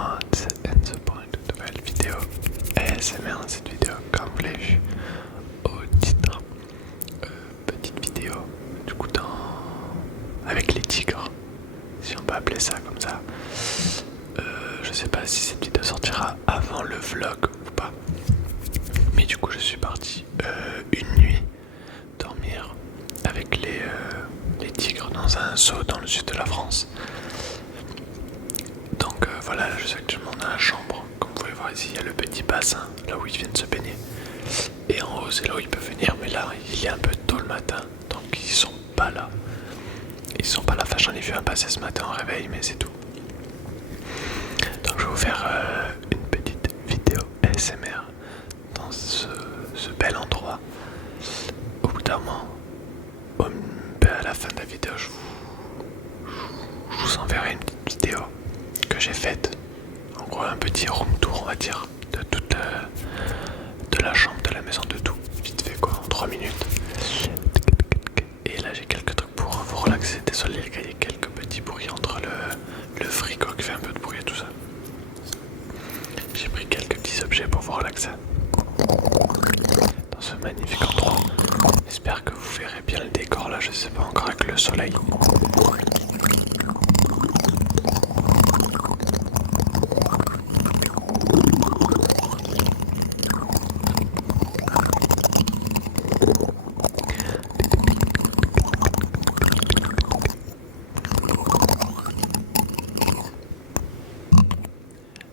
Mods and the Point, une nouvelle vidéo ASMR. Cette vidéo, comme vous l'avez vu au titre, petite vidéo du coup avec les tigres, si on peut appeler ça comme ça. Je sais pas si cette vidéo sortira avant le vlog ou pas, mais du coup je suis parti une nuit dormir avec les tigres dans un zoo dans le sud de la France. Donc voilà, je suis actuellement dans la chambre. Comme vous pouvez voir ici, il y a le petit bassin, là où ils viennent se baigner. Et en haut, c'est là où ils peuvent venir, mais là, il est un peu tôt le matin, donc ils sont pas là. Ils sont pas là, enfin j'en ai vu un passer ce matin au réveil, mais c'est tout. Donc je vais vous faire une petite vidéo ASMR dans ce bel endroit. Au bout d'un moment, à la fin de la vidéo, je vous enverrai une petite vidéo que j'ai faite, en gros un petit room tour on va dire de toute de la chambre, de la maison, de tout, vite fait quoi, en 3 minutes. Et là j'ai quelques trucs pour vous relaxer. Désolé les gars, il y a quelques petits bruits entre le frigo qui fait un peu de bruit et tout ça. J'ai pris quelques petits objets pour vous relaxer dans ce magnifique endroit. J'espère que vous verrez bien le décor là, je sais pas encore avec le soleil.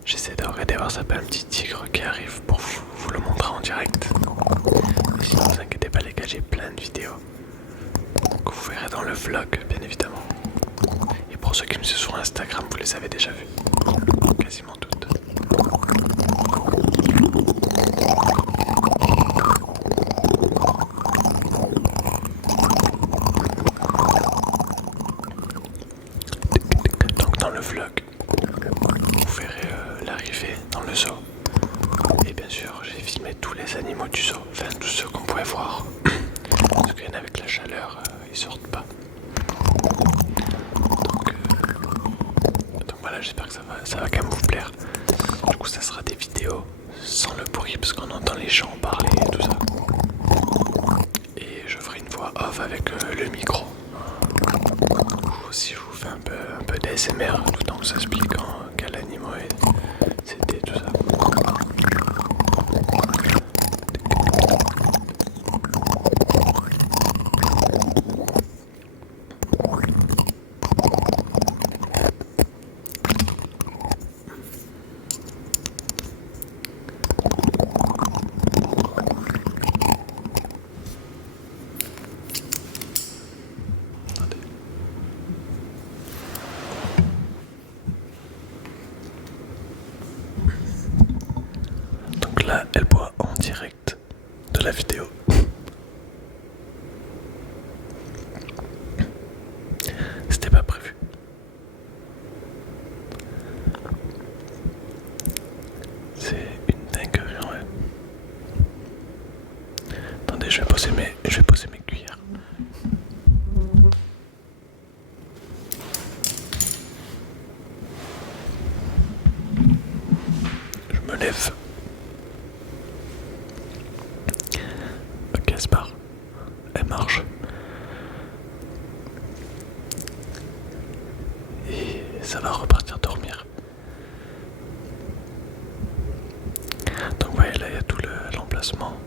J'essaie de regarder voir ça, un petit tigre qui arrive pour vous le montrer en direct. Mais sinon, ne vous inquiétez pas les gars, j'ai plein de vidéos que vous verrez dans le vlog bien évidemment. Et pour ceux qui me suivent sur Instagram, vous les avez déjà vus, quasiment toutes. Donc dans le vlog, vous verrez l'arrivée dans le zoo. Et bien sûr, j'ai filmé tous les animaux du zoo, enfin tous ceux qu'on pouvait voir. Parce qu'il y en a avec la chaleur, ils sortent pas. Donc voilà, j'espère que ça va quand même vous plaire. Du coup, ça sera des vidéos sans le bruit, parce qu'on entend les gens parler et tout ça. Et je ferai une voix off avec le micro. Si je vous fais un peu d'ASMR tout en vous expliquant quel animal c'était tout ça. Donc là, elle boit en direct de la vidéo. C'était pas prévu. C'est une dinguerie, ouais. Attendez, je vais poser mes cuillères. Je me lève. Ok, c'est part. Elle marche. Et ça va repartir dormir. Donc vous voyez là, il y a tout l'emplacement.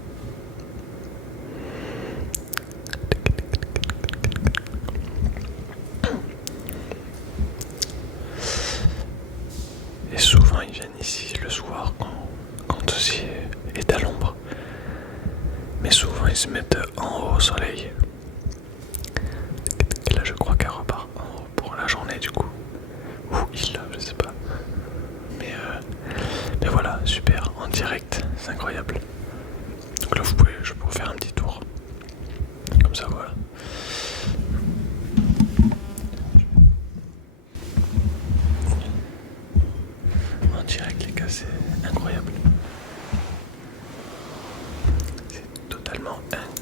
Et souvent ils viennent ici le soir quand aussi est à l'ombre. Mais souvent ils se mettent en haut au soleil. Et là je crois qu'elle repart en haut pour la journée du coup. Ou il, je sais pas. Mais voilà, super, en direct, c'est incroyable. Donc là je peux vous faire un petit tour. Comme ça voilà. En direct les gars, c'est incroyable. C'est totalement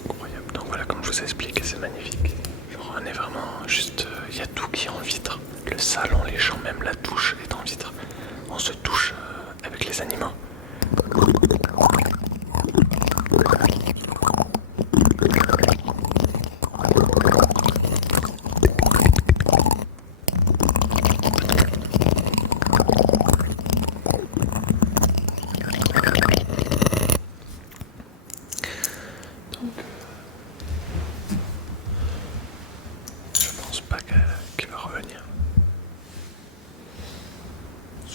incroyable. Donc voilà, comme je vous ai expliqué, c'est magnifique. Genre on est vraiment juste, il y a tout qui est en vitre. Le salon, les chambres, même la douche est en vitre. On se touche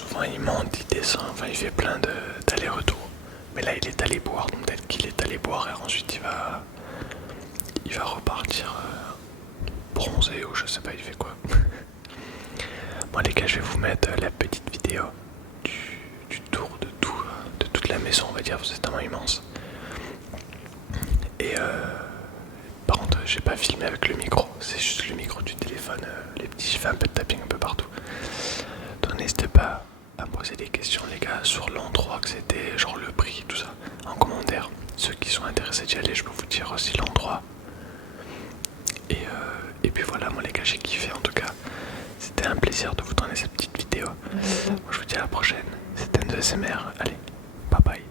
souvent il monte, il descend, enfin il fait plein d'allers-retours. Mais là il est allé boire, donc peut-être qu'il est allé boire et ensuite il va repartir bronzer ou je sais pas il fait quoi. Bon les gars, je vais vous mettre la petite vidéo du tour de toute la maison, on va dire, c'est tellement immense. Et par contre j'ai pas filmé avec le micro, c'est juste le micro du téléphone, les petits, je fais un peu de tapping un peu partout. Donc n'hésitez pas à me poser des questions les gars sur l'endroit que c'était, genre le prix, tout ça, en commentaire. Ceux qui sont intéressés d'y aller, je peux vous dire aussi l'endroit. Et puis voilà, moi les gars, j'ai kiffé en tout cas. C'était un plaisir de vous tourner cette petite vidéo. Moi, je vous dis à la prochaine. C'était un ASMR. Allez, bye bye.